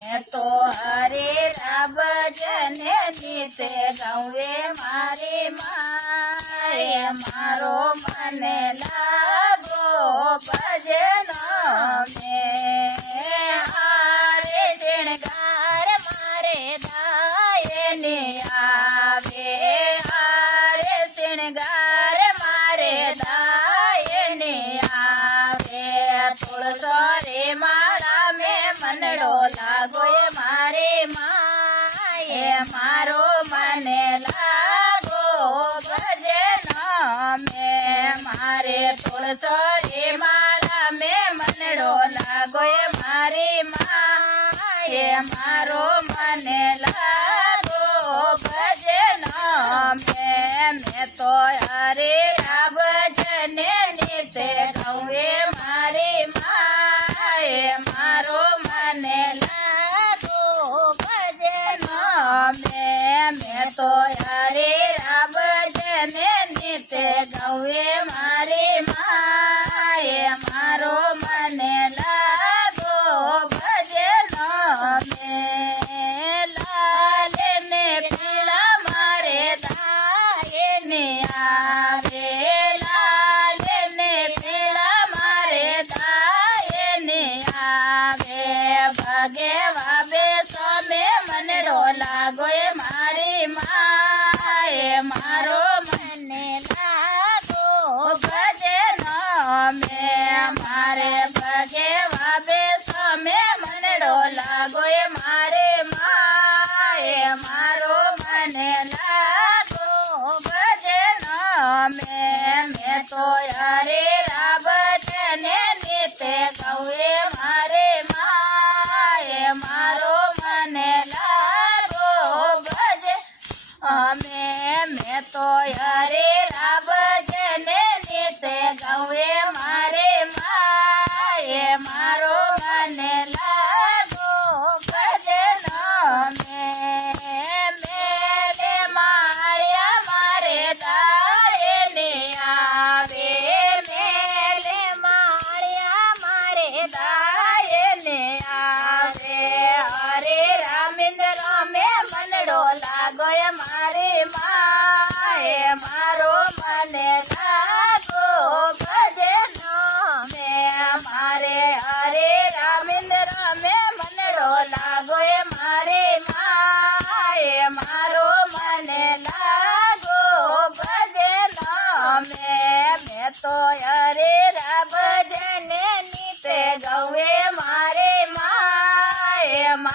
तो हरे रब जने नीते गौवे मारी माए मारो मन लागो भजन में हारे श्रृंगार मारे दायने आवे हारे श्रृंगार मारे दायने आवे तुलसो रे माला में मनडो लागो मारे माए मारो मन लागो भजन में मारे तुलसो रे माला में मनडो लागो मारे माए मारो मन लागो भजन में मैं तो हरे रब जने नीते गौवे मारे माए मारो मन लागो भजन में मैं तो हरे रब जने नीते गौवे मारे माए मारो मन लागो भजन में लाल ने पीला मारे दाए ने आवे लाल ने पीला मारे दाए ने आवे भगे वाबे सोमे मनडो लागो मारी माए मारो मन लागो भजन में मारे भगे वाबे सोमे मनडो लागो मारे माए मारो मन लागो भजन में मैं तो हरे रब जने नीते गौवे मारे माए मारो मन लागो भजन में मैं तो हरे रब जने नीते गौवे मारे माए मारो मन लागो भजन में मेरे माया मारे दाए ने आवे मेरे माया मारे दाए ने आवे हरे रामेंद्र में मनडो लागो मारे मा